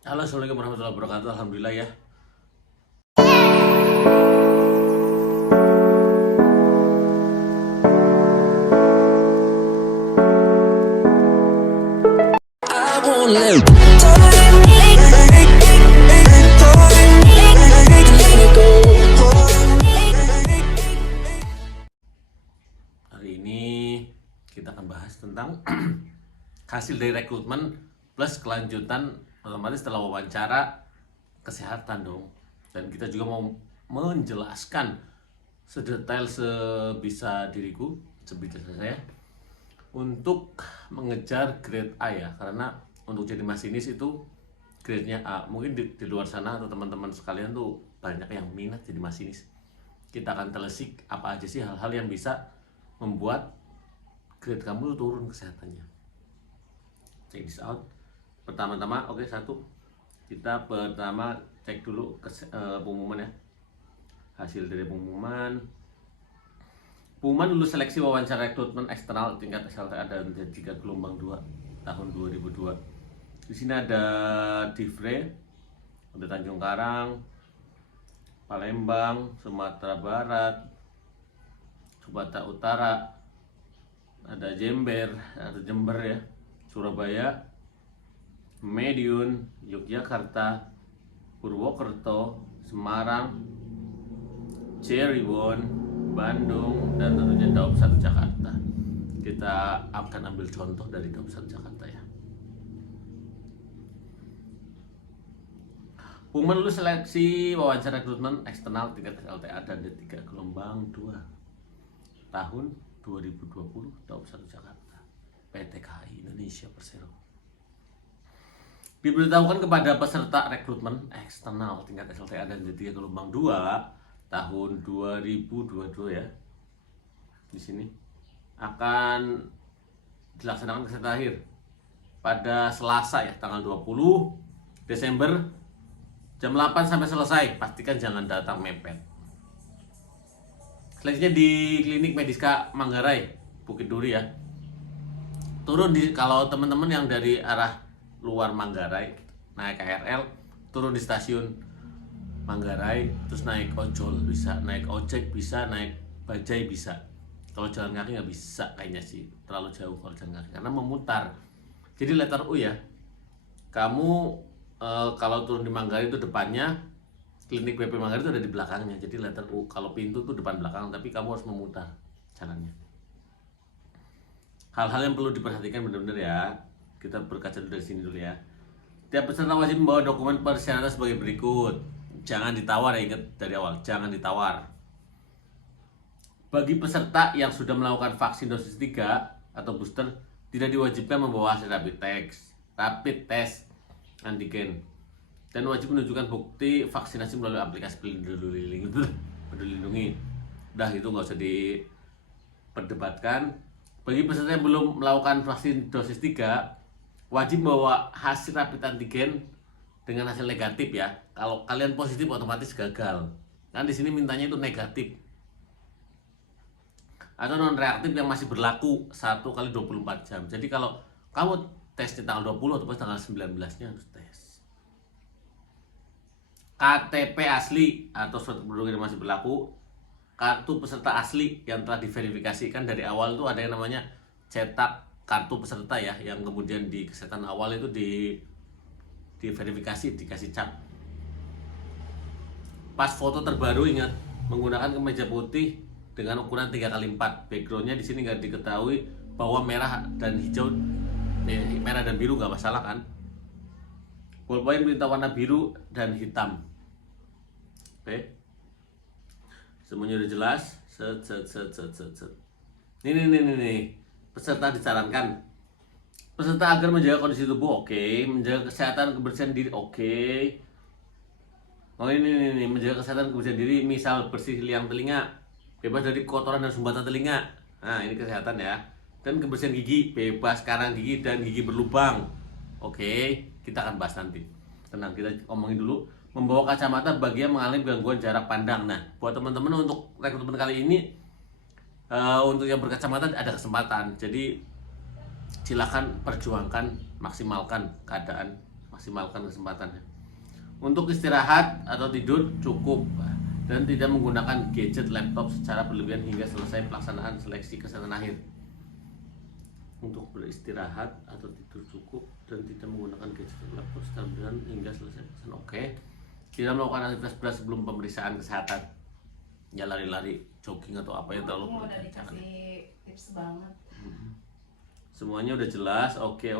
Halo, assalamualaikum warahmatullahi wabarakatuh. Alhamdulillah ya. I won't let go. Hari ini kita akan bahas tentang hasil dari rekrutmen plus kelanjutan otomatis setelah wawancara kesehatan dong. Dan kita juga mau menjelaskan sedetail sebisa diriku, sebisa saya untuk mengejar grade A ya, karena untuk jadi masinis itu grade-nya A. Mungkin di luar sana atau teman-teman sekalian tuh banyak yang minat jadi masinis. Kita akan telisik apa aja sih hal-hal yang bisa membuat grade kamu turun kesehatannya. Check this out. Pertama-tama, oke, satu, kita pertama cek dulu pengumuman ya, hasil dari pengumuman lulus seleksi wawancara rekrutmen eksternal tingkat SLTA dan D3 gelombang 2 tahun 2002. Di sini ada Divre, ada Tanjung Karang, Palembang, Sumatera Barat, Sumatera Utara, ada Jember, ada Jember ya, Surabaya, Madiun, Yogyakarta, Purwokerto, Semarang, Cirebon, Bandung, dan tentunya Daup 1 Jakarta. Kita akan ambil contoh dari Daup 1 Jakarta ya. Pengumuman lulus seleksi wawancara rekrutmen eksternal tingkat SLTA dan D3 gelombang 2 tahun 2020 Daup 1 Jakarta, PT KAI Indonesia Persero. Diberitahukan kepada peserta rekrutmen eksternal tingkat SLTA dan D3 gelombang 2 tahun 2022 ya. Di sini akan dilaksanakan kegiatan akhir pada Selasa ya, tanggal 20 Desember jam 8 sampai selesai. Pastikan jangan datang mepet. Seleksinya di Klinik Mediska Manggarai, Bukit Duri ya. Turun kalau teman-teman yang dari arah luar Manggarai naik KRL, turun di stasiun Manggarai, terus naik ojol bisa, naik ojek bisa, naik bajai bisa. Kalau jalan kaki nggak bisa kayaknya sih, terlalu jauh kalau jalan kaki karena memutar. Jadi letter U ya. Kamu kalau turun di Manggarai itu depannya, klinik BP Manggarai itu ada di belakangnya. Jadi letter U. Kalau pintu tuh depan belakang, tapi kamu harus memutar jalannya. Hal-hal yang perlu diperhatikan benar-benar ya. Kita berkaca dulu dari sini dulu ya. Tiap peserta wajib membawa dokumen persyaratan sebagai berikut. Jangan ditawar ya, ingat dari awal, jangan ditawar. Bagi peserta yang sudah melakukan vaksin dosis 3 atau booster, tidak diwajibkan membawa hasil rapid test antigen, dan wajib menunjukkan bukti vaksinasi melalui aplikasi Peduli Lindungi. Udah, itu nggak usah diperdebatkan. Bagi peserta yang belum melakukan vaksin dosis 3, wajib membawa hasil rapid antigen dengan hasil negatif ya. Kalau kalian positif otomatis gagal. Kan di sini mintanya itu negatif. Atau non reaktif yang masih berlaku 1 kali 24 jam. Jadi kalau kamu tes di tanggal 20 atau tanggal 19-nya harus tes. KTP asli atau surat kependudukan yang masih berlaku, kartu peserta asli yang telah diverifikasikan dari awal itu ada yang namanya cetak kartu peserta ya, yang kemudian di kesehatan awal itu diverifikasi, dikasih cap. Pas foto terbaru ingat menggunakan kemeja putih dengan ukuran 3x4. Backgroundnya di sini nggak diketahui bahwa merah dan hijau, merah dan biru nggak masalah kan. Ballpoint minta warna biru dan hitam. Oke, semuanya udah jelas. Nih. Peserta disarankan peserta agar menjaga kondisi tubuh, oke. Menjaga kesehatan kebersihan diri, oke. Oh ini menjaga kesehatan kebersihan diri, misal bersih liang telinga, bebas dari kotoran dan sumbatan telinga. Nah, ini kesehatan ya. Dan kebersihan gigi, bebas karang gigi dan gigi berlubang. Oke, kita akan bahas nanti. Tenang, kita omongin dulu. Membawa kacamata bagi yang mengalami gangguan jarak pandang. Nah, buat teman-teman untuk rekrutmen kali ini, untuk yang berkacamata ada kesempatan. Jadi silakan perjuangkan, maksimalkan keadaan maksimalkan kesempatannya. Untuk istirahat atau tidur cukup dan tidak menggunakan gadget laptop secara berlebihan hingga selesai pelaksanaan seleksi kesehatan akhir. Untuk beristirahat atau tidur cukup dan tidak menggunakan gadget laptop secara berlebihan hingga selesai pelaksanaan. Oke. Tidak melakukan aktivitas berat sebelum pemeriksaan kesehatan. Ya lari-lari, jogging atau apa yang terlalu Udah berat. dikasih tips banget. Semuanya udah jelas. Oke.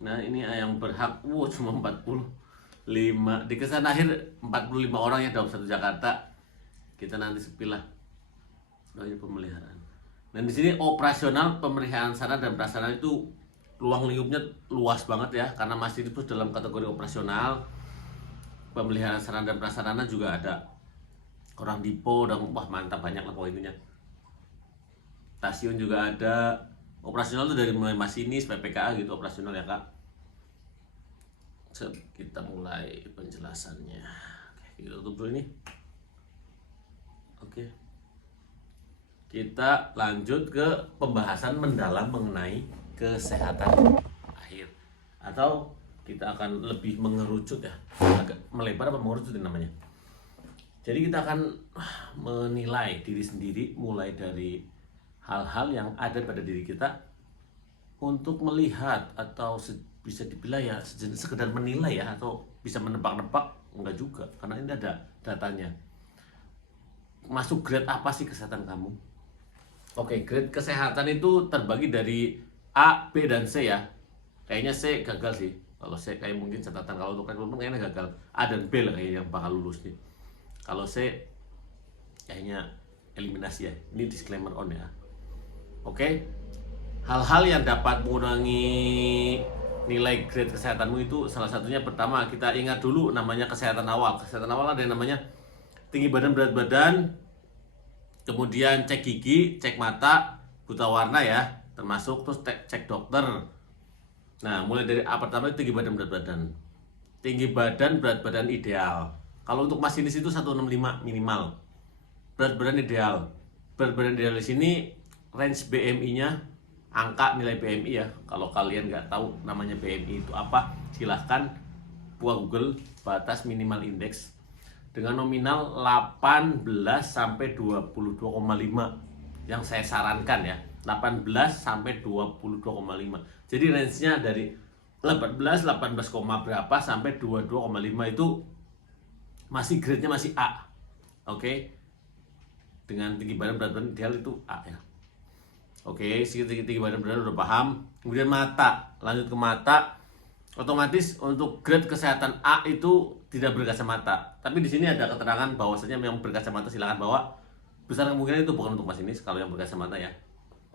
Nah, ini yang berhak cuma 45. Di kesehatan akhir 45 orang yang dalam satu Jakarta. Kita nanti sepilah. Ini pemeliharaan. Dan di sini operasional pemeliharaan sarana dan prasarana itu ruang lingkupnya luas banget ya, karena masih disebut dalam kategori operasional. Pemeliharaan sarana dan prasarana juga ada orang dipo dan wah mantap banyak lah pokoknya. Stasiun juga ada. Operasional itu dari mulai masinis, PPKA gitu operasional ya kak. Kita mulai penjelasannya. Oke, kita tutup dulu ini. Oke. Kita lanjut ke pembahasan mendalam mengenai kesehatan akhir. Atau kita akan lebih mengerucut ya. Agak melebar apa mengerucut namanya. Jadi kita akan menilai diri sendiri mulai dari hal-hal yang ada pada diri kita untuk melihat atau bisa dibilang ya sekedar menilai ya, atau bisa menebak-nebak enggak juga karena ini ada datanya. Masuk grade apa sih kesehatan kamu? Oke, grade kesehatan itu terbagi dari A, B, dan C ya. Kayaknya C gagal sih. Kalau C kayak mungkin catatan, kalau untuk rekrutmen kayaknya gagal. A dan B lah kayaknya yang bakal lulus nih. Kalau C kayaknya eliminasi ya. Ini disclaimer on ya. Oke. Hal-hal yang dapat mengurangi nilai grade kesehatanmu itu salah satunya pertama kita ingat dulu namanya kesehatan awal. Kesehatan awal ada yang namanya tinggi badan, berat badan, kemudian cek gigi, cek mata, buta warna ya, termasuk terus cek dokter. Nah, mulai dari A pertama itu tinggi badan, berat badan. Tinggi badan, berat badan ideal. Kalau untuk masinis itu 165 minimal. Berat badan ideal. Berat badan ideal di sini range BMI-nya, angka nilai BMI ya. Kalau kalian nggak tahu namanya BMI itu apa, silahkan buka Google batas minimal indeks dengan nominal 18 sampai 22,5 yang saya sarankan ya. 18 sampai 22,5. Jadi range-nya dari 18 berapa sampai 22,5 itu masih grade-nya masih A. Oke. Dengan tinggi badan, berat badan ideal itu A ya. Oke, tinggi badan berat udah paham. Kemudian mata, lanjut ke mata. Otomatis untuk grade kesehatan A itu tidak berkacamata. Tapi di sini ada keterangan bahwasanya yang berkacamata silakan bawa. Besar kemungkinan itu bukan untuk masinis kalau yang berkacamata ya.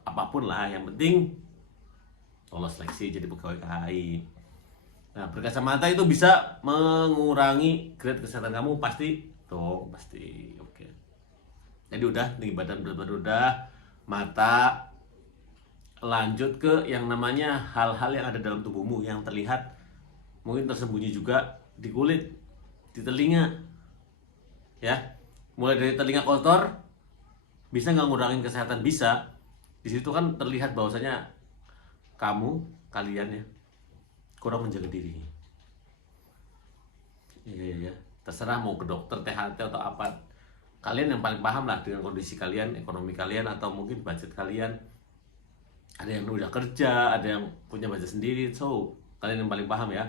Apapun lah, yang penting lolos seleksi jadi pegawai KAI. Nah, berkacamata itu bisa mengurangi grade kesehatan kamu pasti dong, pasti. Oke. Jadi udah tinggi badan, berat badan udah, mata. Lanjut ke yang namanya hal-hal yang ada dalam tubuhmu yang terlihat, mungkin tersembunyi juga di kulit, di telinga ya. Mulai dari telinga kotor, bisa nggak ngurangin kesehatan? Bisa. Di situ kan terlihat bahwasanya kalian ya kurang menjaga diri. Iya. Terserah mau ke dokter, THT atau apa. Kalian yang paling paham lah dengan kondisi kalian, ekonomi kalian, atau mungkin budget kalian. Ada yang udah kerja, ada yang punya budget sendiri. So, kalian yang paling paham ya.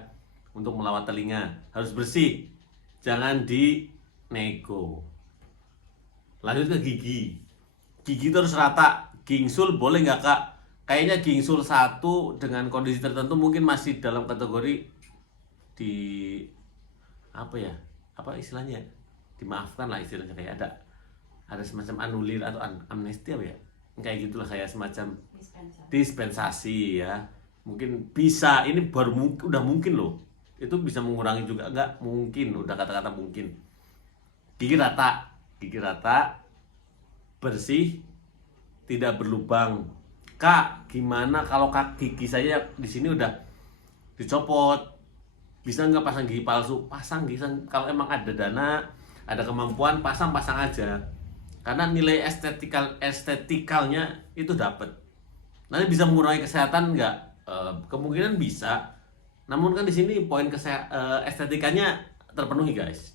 Untuk melawat telinga harus bersih, jangan dinego. Lanjut ke gigi. Gigi itu harus rata. Gingsul boleh nggak kak? Kayaknya gingsul satu dengan kondisi tertentu mungkin masih dalam kategori di apa ya? Apa istilahnya? Dimaafkan lah istilahnya, kayak ada semacam anulir atau amnesti apa ya? Kayak gitulah, kayak semacam dispensasi ya. Mungkin bisa, ini udah mungkin loh. Itu bisa mengurangi juga enggak? Mungkin, udah kata-kata mungkin. Gigi rata, bersih, tidak berlubang. Kak, gimana kalau gigi saya di sini udah dicopot? Bisa nggak pasang gigi palsu? Pasang gigi, kalau emang ada dana, ada kemampuan, pasang aja. Karena nilai estetikalnya itu dapat. Nanti bisa mengurangi kesehatan nggak? Kemungkinan bisa. Namun kan di sini poin estetikanya terpenuhi guys.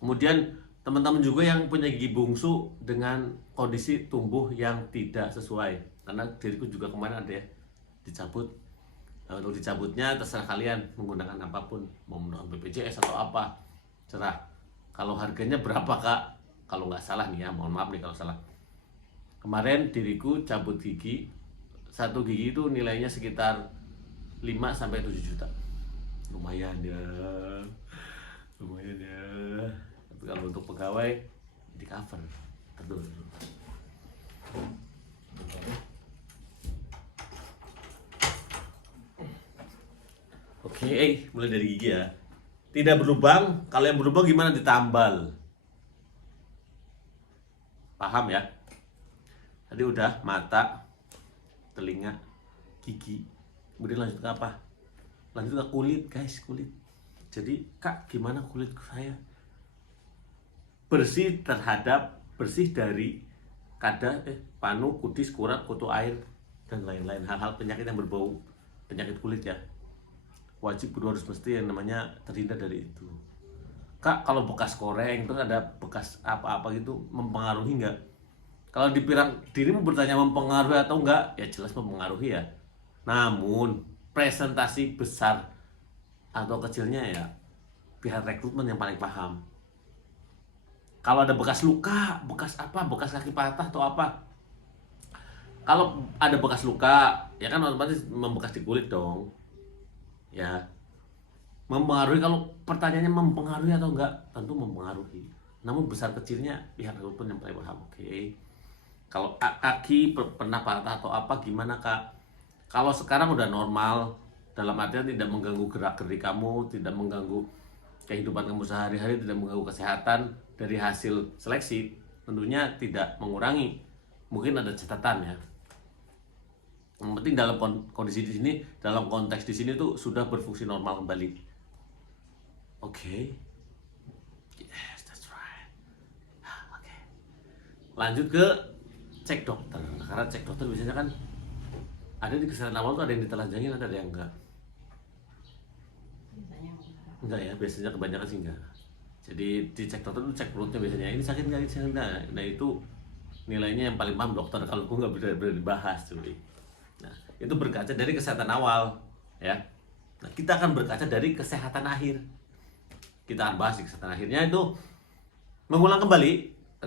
Kemudian teman-teman juga yang punya gigi bungsu dengan kondisi tumbuh yang tidak sesuai, karena diriku juga kemarin ada ya dicabut. Nah, untuk dicabutnya terserah kalian menggunakan apapun, mau menggunakan BPJS atau apa, cerah. Kalau harganya berapa kak? Kalau nggak salah nih ya, mohon maaf nih kalau salah. Kemarin diriku cabut gigi, satu gigi itu nilainya sekitar 5 sampai 7 juta. Lumayan ya, lumayan ya. Tapi kalau untuk pegawai di cover, betul. Oke, mulai dari gigi ya. Tidak berlubang, kalau yang berlubang gimana ditambal? Paham ya? Tadi udah mata, telinga, gigi. Kemudian lanjut ke apa? Lanjut ke kulit guys, kulit. Jadi kak, gimana kulit saya? Bersih dari panu, kudis, kurat, kutu air, dan lain-lain hal-hal penyakit yang berbau penyakit kulit ya. Wajib kudu harus mesti yang namanya terhindar dari itu. Kak, kalau bekas koreng terus ada bekas apa-apa gitu mempengaruhi nggak? Kalau dirimu bertanya mempengaruhi atau enggak, ya jelas mempengaruhi ya. Namun presentasi besar atau kecilnya ya pihak rekrutmen yang paling paham. Kalau ada bekas luka, bekas apa, bekas kaki patah atau apa. Kalau ada bekas luka, ya kan otomatis membekas di kulit dong. Ya, mempengaruhi. Kalau pertanyaannya mempengaruhi atau enggak, tentu mempengaruhi. Namun besar kecilnya pihak rekrutmen yang paling paham. Oke. Kalau kaki pernah patah atau apa, gimana kak? Kalau sekarang udah normal, dalam artian tidak mengganggu gerak-gerik kamu, tidak mengganggu kehidupan kamu sehari-hari, tidak mengganggu kesehatan dari hasil seleksi, tentunya tidak mengurangi. Mungkin ada catatan ya. Yang penting dalam kondisi di sini, dalam konteks di sini tuh sudah berfungsi normal kembali. Oke. Yes, that's right. Oke. Lanjut ke cek dokter. Karena cek dokter biasanya kan ada di kesehatan awal tuh ada yang ditelanjangin, ada yang enggak. Biasanya Enggak ya, biasanya kebanyakan sih enggak. Jadi dicek dokter tuh cek perutnya biasanya, ini sakit nggak, ini sakit nggak. Nah itu nilainya yang paling paham dokter, kalau gue nggak bisa dibahas cuy. Nah itu berkaca dari kesehatan awal ya. Nah kita akan berkaca dari kesehatan akhir. Kita akan bahas di kesehatan akhirnya itu mengulang kembali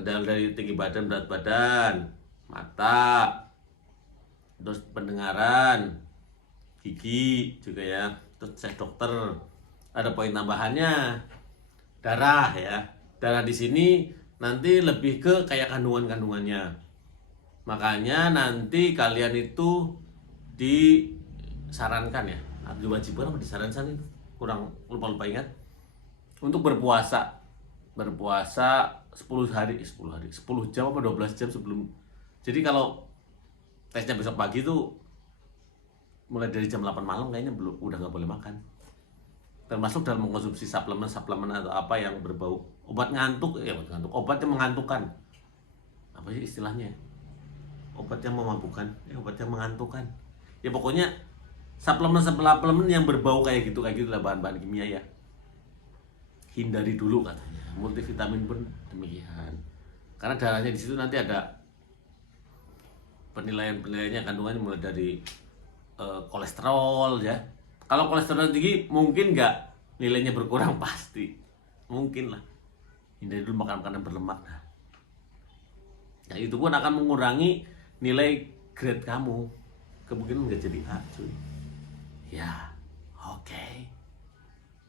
dari tinggi badan, berat badan, mata, terus pendengaran, gigi juga ya, terus cek dokter. Ada poin tambahannya, darah ya. Darah di sini nanti lebih ke kayak kandungannya. Makanya nanti kalian itu disarankan ya, diwajibkan apa disarankan itu, kurang lupa ingat, untuk berpuasa 10 jam apa 12 jam sebelum. Jadi kalau tesnya besok pagi tuh mulai dari jam 8 malam kayaknya udah nggak boleh makan, termasuk dalam mengkonsumsi suplemen atau apa yang berbau obat ngantuk ya, obat yang mengantukkan, apa sih istilahnya, obat yang memabukkan, obat yang mengantukkan ya, pokoknya suplemen yang berbau kayak gitu lah, bahan-bahan kimia ya, hindari dulu katanya. Multivitamin pun demikian, karena darahnya di situ nanti ada penilaiannya, kandungannya mulai dari kolesterol ya. Kalau kolesterol tinggi mungkin nggak nilainya berkurang, pasti mungkin lah. Hindari dulu makan makanan berlemak. Nah itu pun akan mengurangi nilai grade kamu, kemungkinan nggak jadi A cuy ya. Oke.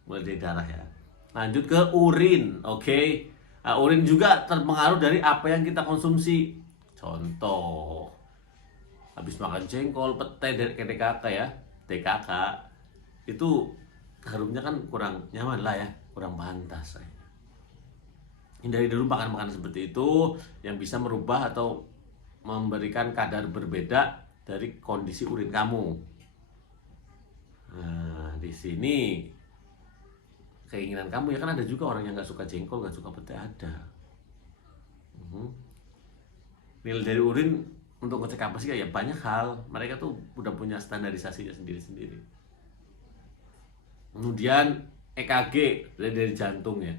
Mulai dari darah ya, lanjut ke urin. Oke. Nah, urin juga terpengaruh dari apa yang kita konsumsi. Contoh, habis makan jengkol, pete dari TKK ya, TKK itu harumnya kan kurang nyaman lah ya, kurang pantas. Hindari dulu makan-makanan seperti itu yang bisa merubah atau memberikan kadar berbeda dari kondisi urin kamu. Nah di sini keinginan kamu ya kan, ada juga orang yang nggak suka jengkol, nggak suka pete, ada. Nilai dari urin untuk ngecek apa sih, ya banyak hal. Mereka tuh udah punya standarisasinya sendiri-sendiri. Kemudian EKG dari jantung ya.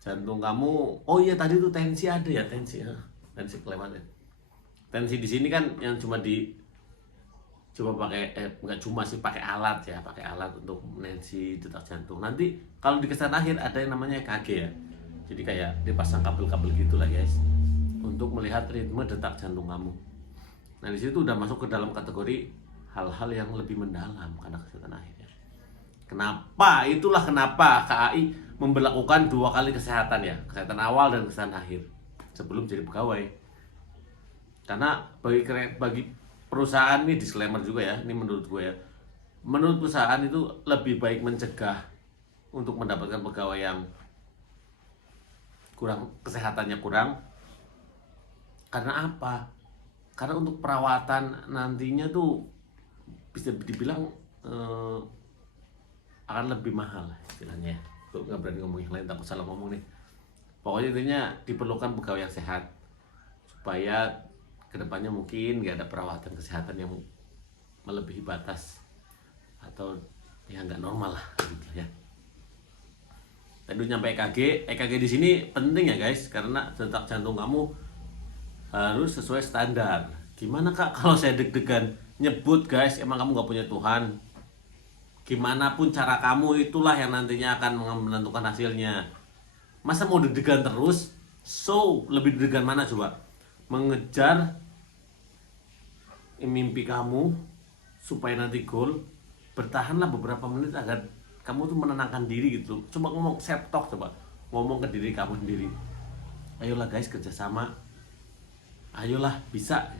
Jantung kamu, oh iya tadi tuh tensi ada ya, tensi kelewat ya. Tensi di sini kan yang cuma coba pakai nggak cuma sih, pakai alat ya, pakai alat untuk tensi detak jantung. Nanti kalau di kesan akhir ada yang namanya EKG ya. Jadi kayak dipasang kabel-kabel gitu lah guys, untuk melihat ritme detak jantung kamu. Nah di situ udah masuk ke dalam kategori hal-hal yang lebih mendalam karena kesehatan akhirnya. Kenapa? Itulah kenapa KAI memberlakukan 2 kali kesehatan ya, kesehatan awal dan kesehatan akhir sebelum jadi pegawai. Karena bagi perusahaan ini, disclaimer juga ya, ini menurut gue ya, menurut perusahaan itu lebih baik mencegah untuk mendapatkan pegawai yang kurang, kesehatannya kurang. Karena apa? Karena untuk perawatan nantinya tuh bisa dibilang akan lebih mahal istilahnya ya. Gue nggak berani ngomong yang lain, takut salah ngomong nih. Pokoknya intinya diperlukan pegawai yang sehat supaya kedepannya mungkin nggak ada perawatan kesehatan yang melebihi batas atau yang nggak normal lah gitu ya. Tadi udah nyampe EKG di sini penting ya guys, karena detak jantung kamu harus sesuai standar. Gimana kak kalau saya deg-degan? Nyebut guys, emang kamu nggak punya Tuhan? Gimana pun cara kamu, itulah yang nantinya akan menentukan hasilnya. Masa mau deg-degan terus? So, lebih deg-degan mana coba? Mengejar mimpi kamu supaya nanti goal, bertahanlah beberapa menit agar kamu tuh menenangkan diri gitu. Coba ngomong self talk, coba ngomong ke diri kamu sendiri. Ayolah guys, kerjasama. Ayolah, bisa.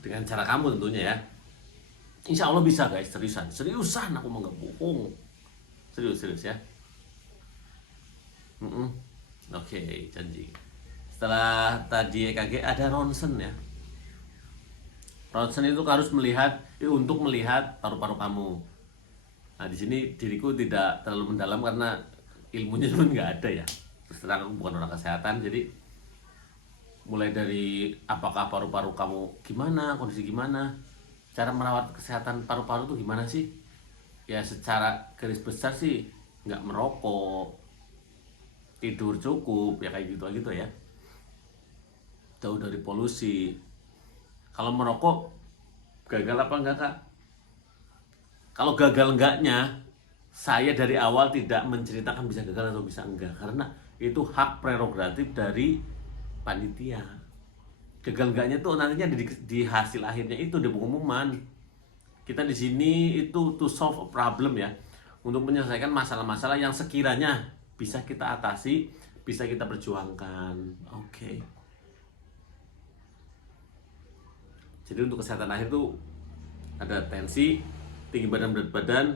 Dengan cara kamu tentunya ya. Insya Allah bisa guys, seriusan aku mau nggak bohong. Serius ya. Oke, janji. Setelah tadi EKG ada ronsen ya. Ronsen itu harus melihat, untuk melihat paru-paru kamu. Nah di sini diriku tidak terlalu mendalam karena ilmunya pun nggak ada ya. Terus terang aku bukan orang kesehatan, jadi mulai dari apakah paru-paru kamu gimana, kondisi gimana, cara merawat kesehatan paru-paru tuh gimana sih? Ya secara garis besar sih nggak merokok, tidur cukup, ya kayak gitu ya. Jauh dari polusi. Kalau merokok gagal apa enggak kak? Kalau gagal enggaknya, saya dari awal tidak menceritakan bisa gagal atau bisa enggak, karena itu hak prerogatif dari panitia. Gagal enggaknya tuh nantinya di hasil akhirnya itu di pengumuman. Kita di sini itu to solve a problem ya, untuk menyelesaikan masalah-masalah yang sekiranya bisa kita atasi, bisa kita perjuangkan. Oke. Jadi untuk kesehatan akhir tuh ada tensi, tinggi badan, berat badan,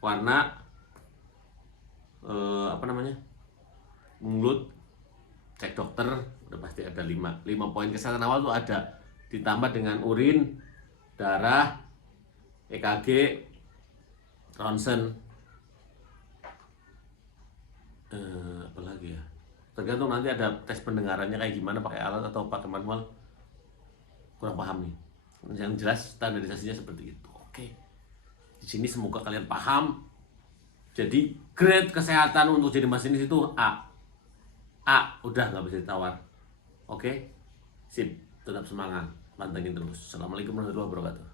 warna, mulut, cek dokter, udah pasti ada 5 poin kesehatan awal tuh ada, ditambah dengan urin, darah, EKG, ronsen, apa lagi ya? Tergantung nanti ada tes pendengarannya kayak gimana, pakai alat atau pakai manual. Kurang paham nih. Yang jelas standarisasinya seperti itu. Oke. Di sini semoga kalian paham. Jadi grade kesehatan untuk jadi masinis itu A. Udah nggak bisa ditawar. Oke. Sip. Tetap semangat. Pantengin terus. Assalamualaikum warahmatullahi wabarakatuh.